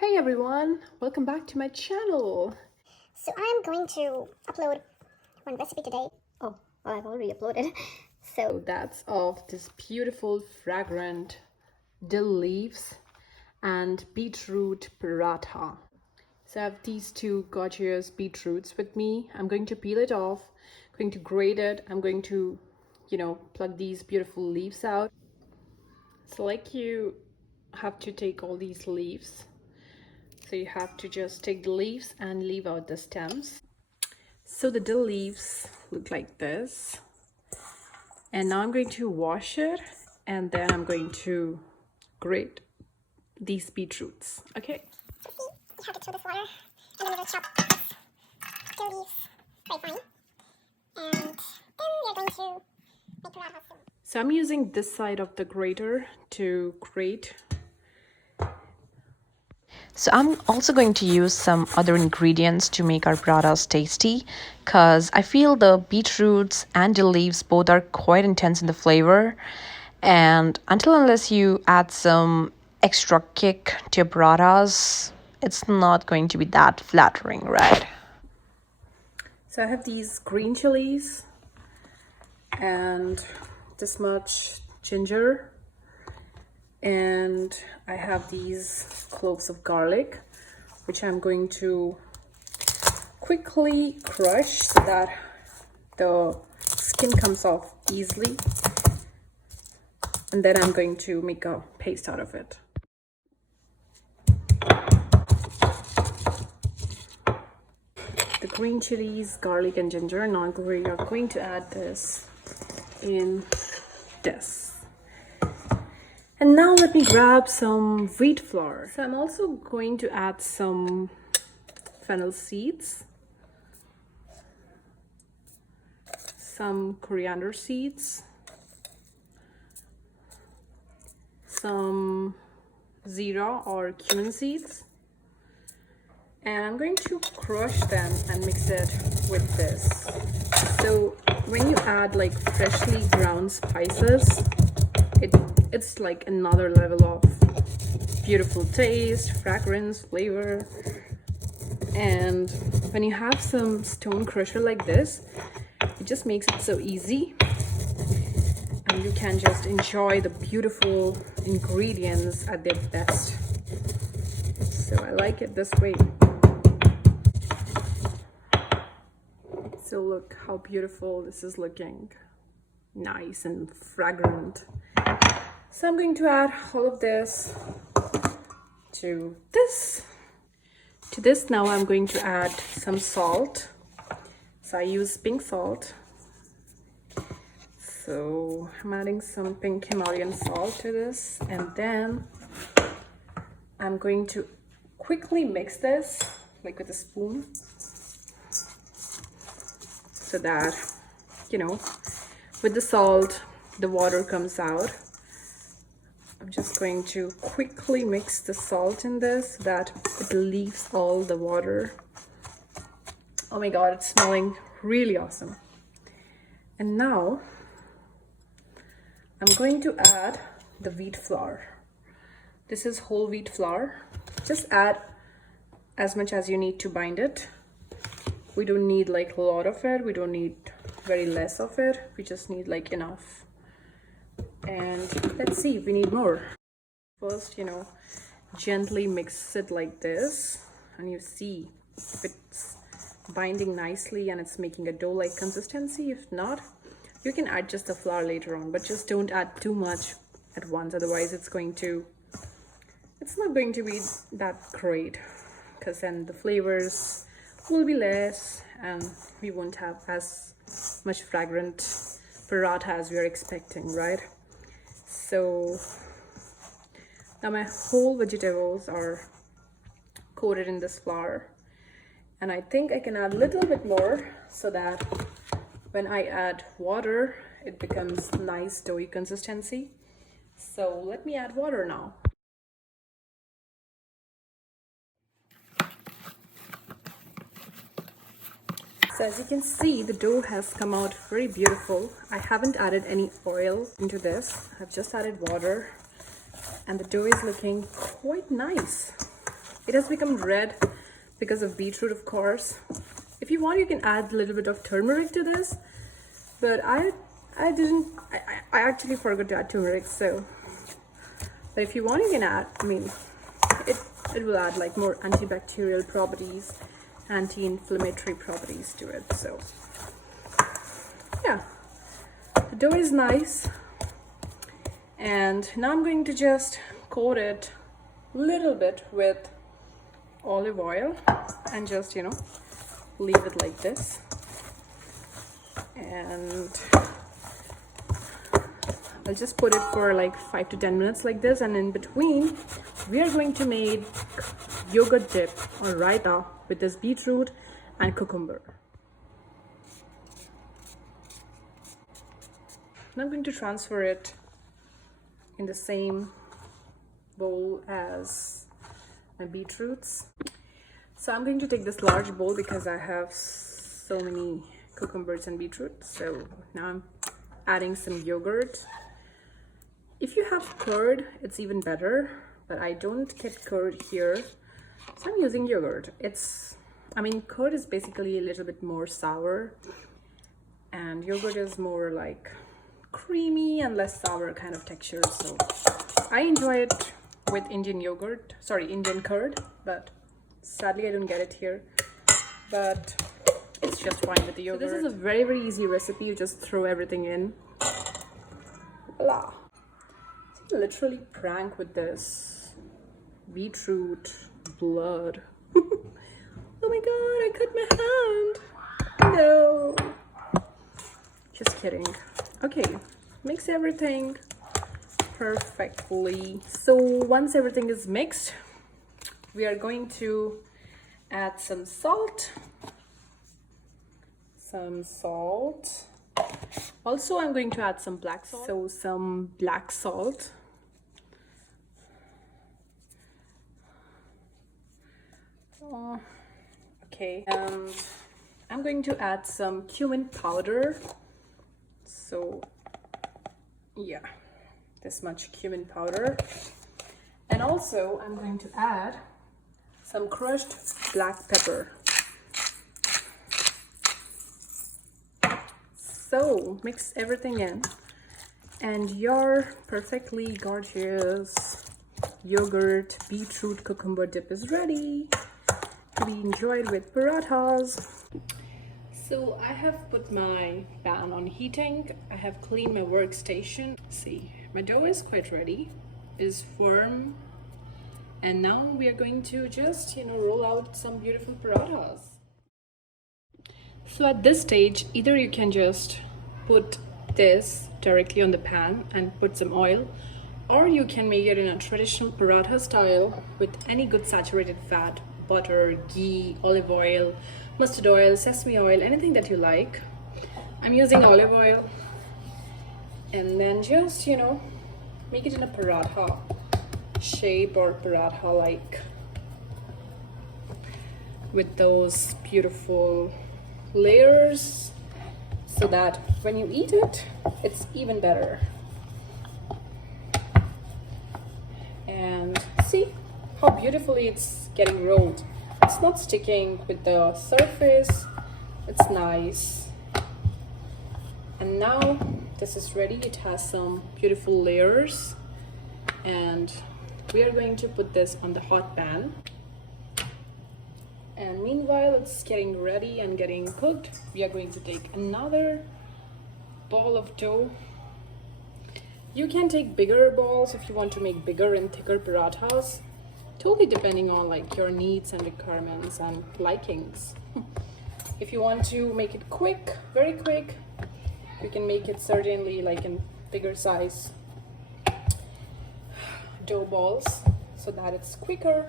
Hey everyone, welcome back to my channel. So I'm going to upload one recipe today. Oh, well, I've already uploaded. So that's of this beautiful fragrant dill leaves and beetroot paratha. So I have these two gorgeous beetroots with me. I'm going to peel it off, going to grate it. I'm going to, plug these beautiful leaves out. So like you have to take all these leaves. So you have to just take the leaves and leave out the stems. So the dill leaves look like this. And now I'm going to wash it and then I'm going to grate these beetroots. Okay. So see, you have to kill this water, and then we're going to chop this dill leaves very fine. And then we're going to make paratha soon. So I'm using this side of the grater to grate. So I'm also going to use some other ingredients to make our parathas tasty because I feel the beetroots and the leaves both are quite intense in the flavor, and unless you add some extra kick to your parathas, it's not going to be that flattering, right? So I have these green chilies and this much ginger, and I have these cloves of garlic, which I'm going to quickly crush so that the skin comes off easily, and then I'm going to make a paste out of it. The green chilies, garlic and ginger. Now we are going to add this in this. And now let me grab some wheat flour. So I'm also going to add some fennel seeds, some coriander seeds, some zira or cumin seeds, and I'm going to crush them and mix it with this. So when you add like freshly ground spices, it's like another level of beautiful taste, fragrance, flavor. And when you have some stone crusher like this, it just makes it so easy, and you can just enjoy the beautiful ingredients at their best. So I like it this way. So look how beautiful this is looking, nice and fragrant. So I'm going to add all of this to this. To this now I'm going to add some salt. So I use pink salt. So I'm adding some pink Himalayan salt to this, and then I'm going to quickly mix this like with a spoon so that, with the salt, the water comes out. I'm just going to quickly mix the salt in this so that it leaves all the water. Oh my god, it's smelling really awesome. And now I'm going to add the wheat flour. This is whole wheat flour. Just add as much as you need to bind it. We don't need like a lot of it. We don't need very less of it. We just need like enough. And let's see if we need more. First, gently mix it like this, and you see if it's binding nicely and it's making a dough-like consistency. If not, you can add just the flour later on, but just don't add too much at once, otherwise it's not going to be that great, because then the flavors will be less and we won't have as much fragrant paratha as we are expecting, right? So now my whole vegetables are coated in this flour, and I think I can add a little bit more so that when I add water, it becomes nice doughy consistency. So let me add water now. So as you can see, the dough has come out very beautiful. I haven't added any oil into this. I've just added water, and the dough is looking quite nice. It has become red because of beetroot, of course. If you want, you can add a little bit of turmeric to this, but I actually forgot to add turmeric. So, but if you want, you can add. I mean, it will add like more antibacterial properties, anti-inflammatory properties to it. So yeah, the dough is nice, and now I'm going to just coat it a little bit with olive oil and just, you know, leave it like this. And I'll just put it for like 5 to 10 minutes like this, and in between we are going to make yogurt dip or raita with this beetroot and cucumber. Now I'm going to transfer it in the same bowl as my beetroots. So I'm going to take this large bowl because I have so many cucumbers and beetroots. So now I'm adding some yogurt. If you have curd, it's even better, but I don't get curd here, so I'm using yogurt. Curd is basically a little bit more sour, and yogurt is more like creamy and less sour kind of texture. So I enjoy it with Indian curd, but sadly I don't get it here. But it's just fine with the yogurt. So this is a very, very easy recipe. You just throw everything in. Voila. Literally prank with this beetroot blood. Oh my god, I cut my hand. No, just kidding. Okay, mix everything perfectly. So once everything is mixed, we are going to add some salt. Also, I'm going to add some black salt. So some black salt. Okay, and I'm going to add some cumin powder. So yeah, this much cumin powder. And also I'm going to add some crushed black pepper. So mix everything in, and your perfectly gorgeous yogurt beetroot cucumber dip is ready to be enjoyed with parathas. So I have put my pan on heating. I have cleaned my workstation. See, my dough is quite ready. It is firm, and now we are going to just, you know, roll out some beautiful parathas. So at this stage, either you can just put this directly on the pan and put some oil, or you can make it in a traditional paratha style with any good saturated fat, butter, ghee, olive oil, mustard oil, sesame oil, anything that you like. I'm using olive oil, and then just, you know, make it in a paratha shape or paratha like, with those beautiful layers, so that when you eat it, it's even better. And see how beautifully it's getting rolled. It's not sticking with the surface. It's nice. And now this is ready. It has some beautiful layers, and we are going to put this on the hot pan. And meanwhile it's getting ready and getting cooked, we are going to take another ball of dough. You can take bigger balls if you want to make bigger and thicker parathas, totally depending on like your needs and requirements and likings. If you want to make it quick, very quick, you can make it certainly like in bigger size dough balls so that it's quicker.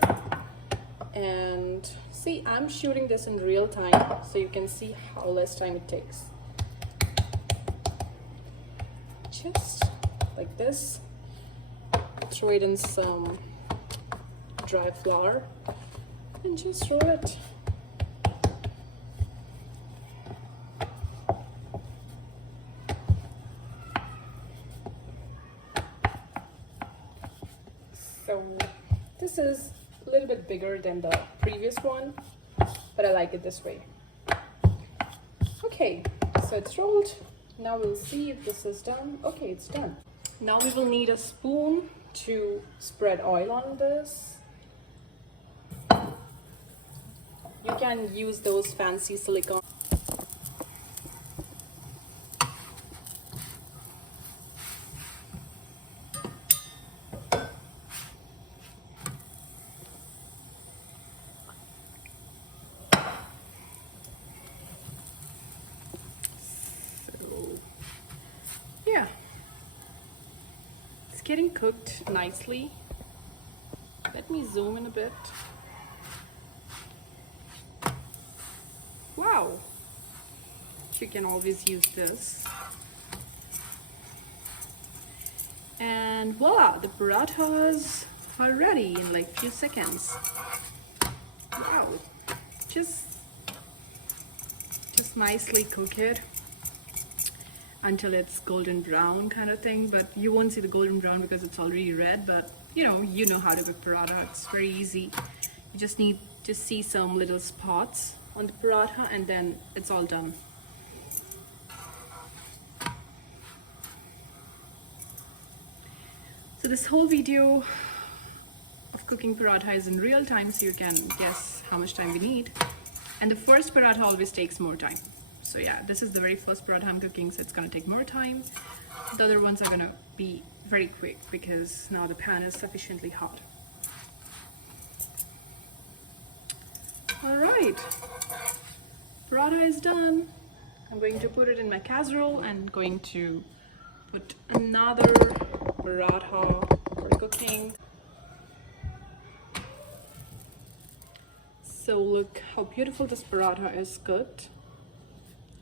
And see, I'm shooting this in real time so you can see how less time it takes. Just like this, throw it in some dry flour and just roll it. So this is a little bit bigger than the previous one, but I like it this way. Okay, so it's rolled. Now we'll see if this is done. Okay, it's done. Now we will need a spoon to spread oil on this. You can use those fancy silicone. Yeah, it's getting cooked nicely. Let me zoom in a bit. Wow, you can always use this. And voila, the parathas are ready in like few seconds. Wow, just nicely cook it until it's golden brown kind of thing, but you won't see the golden brown because it's already red. But you know how to cook paratha. It's very easy. You just need to see some little spots on the paratha and then it's all done. So this whole video of cooking paratha is in real time, so you can guess how much time we need. And the first paratha always takes more time. So yeah, this is the very first paratha I'm cooking, so it's gonna take more time. The other ones are gonna be very quick because now the pan is sufficiently hot. All right, paratha is done. I'm going to put it in my casserole and going to put another paratha for cooking. So look how beautiful this paratha is cooked.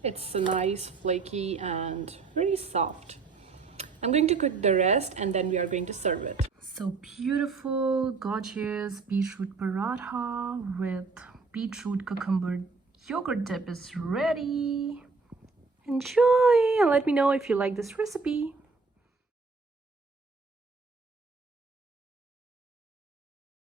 It's so nice, flaky, and very soft. I'm going to cook the rest and then we are going to serve it. So beautiful, gorgeous beetroot paratha with beetroot cucumber yogurt dip is ready. Enjoy and let me know if you like this recipe.